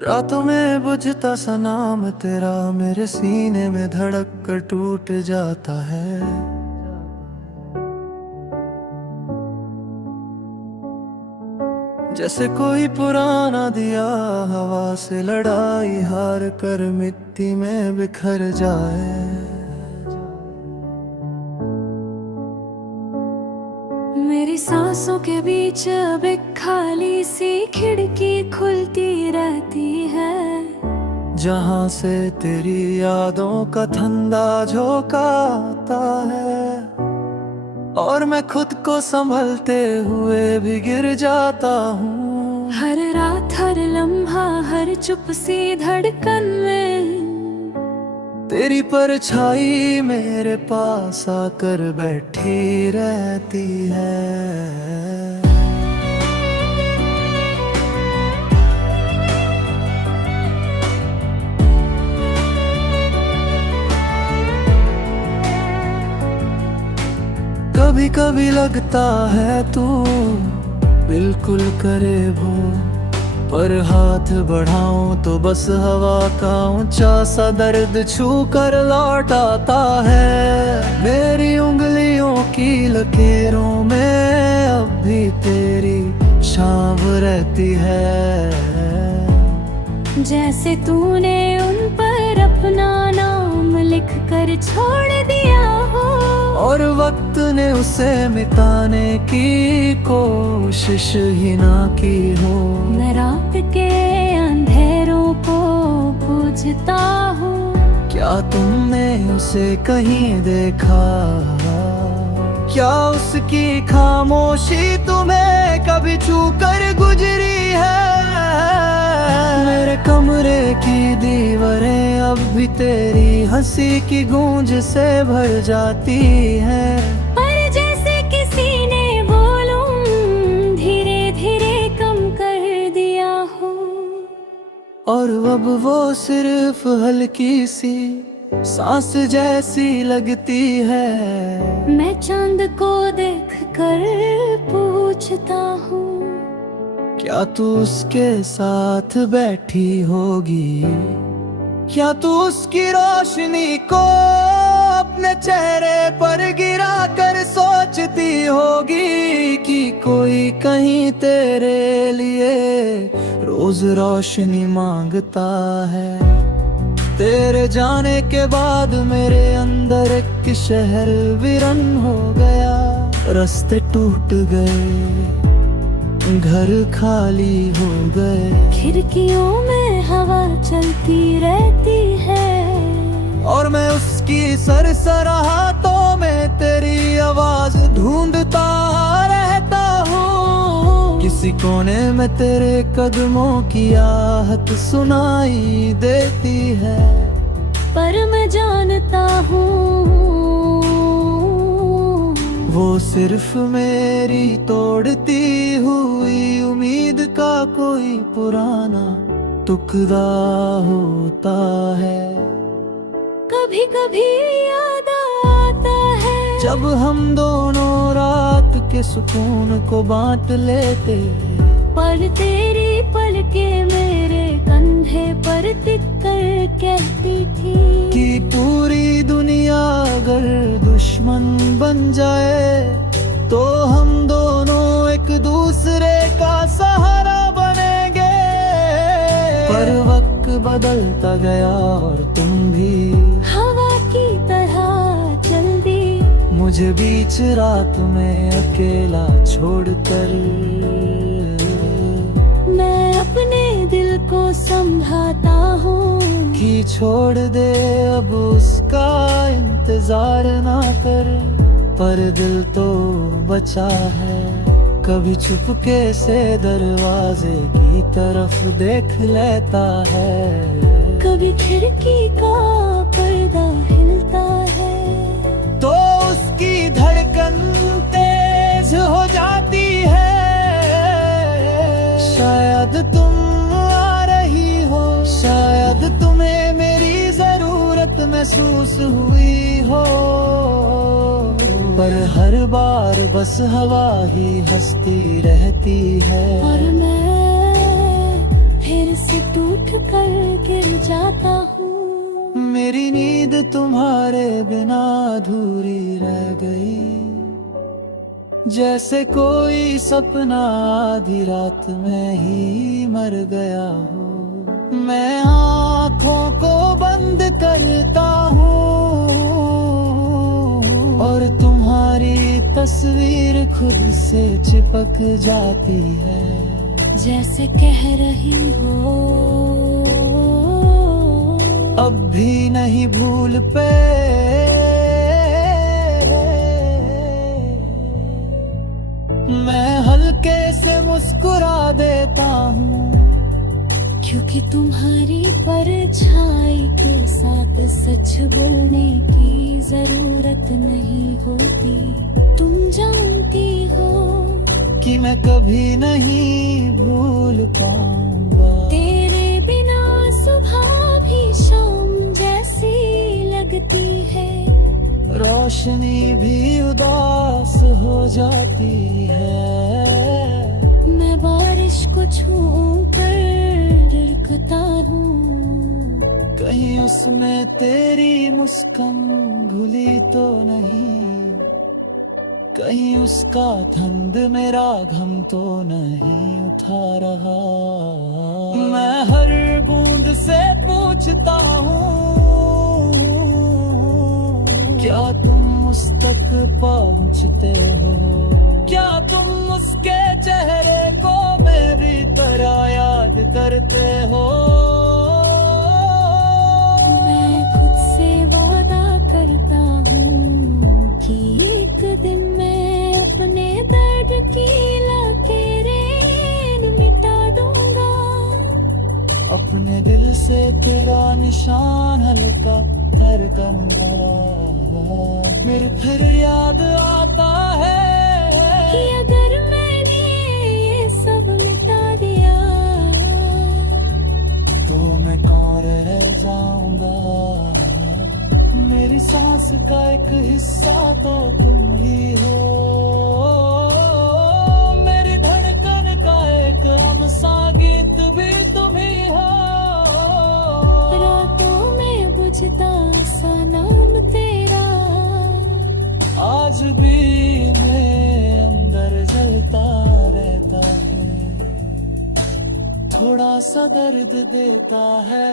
रातों में बुझता सा नाम तेरा मेरे सीने में धड़क कर टूट जाता है। जैसे कोई पुराना दिया हवा से लड़ाई हार कर मिट्टी में बिखर जाए। मेरी सांसों के बीच अब एक खाली सी खिड़की खुलती रहती है, जहाँ से तेरी यादों का ठंडा झोंका आता है। और मैं खुद को संभलते हुए भी गिर जाता हूँ। हर रात हर लम्हा हर चुप सी धड़कन में तेरी परछाई मेरे पास आकर बैठी रहती है। कभी कभी लगता है तू बिल्कुल करीब हो, पर हाथ बढ़ाऊं तो बस हवा का ऊंचा सा दर्द छू कर लौट आता है। मेरी उंगलियों की लकीरों में अब भी तेरी छाप रहती है, जैसे तूने उन पर अपना नाम लिख कर छोड़ दिया हो, और वक्त ने उसे मिटाने की कोशिश ही ना की हो। मैं रात के अंधेरों को पूछता हूँ, क्या तुमने उसे कहीं देखा? क्या उसकी खामोशी तुम्हें कभी छू कर गुजरी है? मेरे कमरे की दीवारें अब भी तेरी हंसी की गूंज से भर जाती हैं। पर जैसे किसी ने वॉल्यूम धीरे धीरे कम कर दिया हो, और अब वो सिर्फ हल्की सी सांस जैसी लगती है। मैं चांद को देख कर पूछता हूँ, क्या तू उसके साथ बैठी होगी? क्या तू उसकी रोशनी को अपने चेहरे पर गिरा कर सोचती होगी कि कोई कहीं तेरे लिए रोज रोशनी मांगता है? तेरे जाने के बाद मेरे अंदर एक शहर वीरन हो गया। रास्ते टूट गए, घर खाली हो गए, खिड़कियों में हवा चलती रहती है, और मैं उसकी सरसराहटों में तेरी आवाज ढूंढता रहता हूँ। किसी कोने में तेरे कदमों की आहट सुनाई देती है, पर मैं जानता हूँ वो सिर्फ मेरी तोड़ती हुई उम्मीद का कोई पुराना टुकड़ा होता है। कभी कभी याद आता है जब हम दोनों रात के सुकून को बांट लेते, पर तेरी पलकें मेरे कंधे पर टिक कर कहती थी कि पूरी दुनिया अगर दुश्मन बन जाए तो हम दोनों एक दूसरे का सहारा बनेंगे। पर वक्त बदलता गया और तुम भी हवा की तरह चल दी, मुझे बीच रात में अकेला छोड़कर। मैं अपने दिल को समझाता हूँ कि छोड़ दे अब उसका इंतजार ना कर, पर दिल तो बचा है। कभी चुपके से दरवाजे की तरफ देख लेता है, कभी खिड़की का पर्दा हिलता है, तो उसकी धड़कन तेज हो जाती है। शायद तुम आ रही हो, शायद तुम्हें मेरी जरूरत महसूस हुई हो, पर हर बार बस हवा ही हंसती रहती है। और मैं फिर से टूट कर गिर जाता हूँ। मेरी नींद तुम्हारे बिना अधूरी रह गई, जैसे कोई सपना आधी रात में ही मर गया हो। मैं आँखों को बंद करता हूँ और तुम्हारी तस्वीर खुद से चिपक जाती है। जैसे कह रही हो अब भी नहीं भूल पे, मैं हल्के से मुस्कुरा देता हूँ, क्योंकि तुम्हारी परछाई के साथ सच बोलने की जरूरत नहीं होती। तुम जानती हो कि मैं कभी नहीं भूल पाऊंगा। तेरे बिना सुबह भी शाम जैसी लगती है, रोशनी भी उदास हो जाती है। मैं बारिश को छू कर रुकता हूँ, कहीं उसने तेरी मुस्कान भूली तो नहीं, कहीं उसका धंध मेरा गम तो नहीं उठा रहा। मैं हर बूंद से पूछता हूँ, क्या तुम उस तक पहुँचते हो? क्या तुम उसके चेहरे को मेरी तरह याद करते हो? मैं खुद से वादा करता हूँ कि एक दिन मैं अपने दर्द की लकीरें मिटा दूंगा। अपने दिल से तेरा निशान हल्का कर दूंगा। फिर याद आता है कि अगर मैंने ये सब मिटा दिया तो मैं कौन रह जाऊंगा। मेरी सांस का एक हिस्सा तो तुम ही हो, मेरी धड़कन का एक हमसा गीत भी तुम ही हो। रातों में बुझता सा नाम तेरा आज भी मेरे अंदर जलता रहता है, थोड़ा सा दर्द देता है।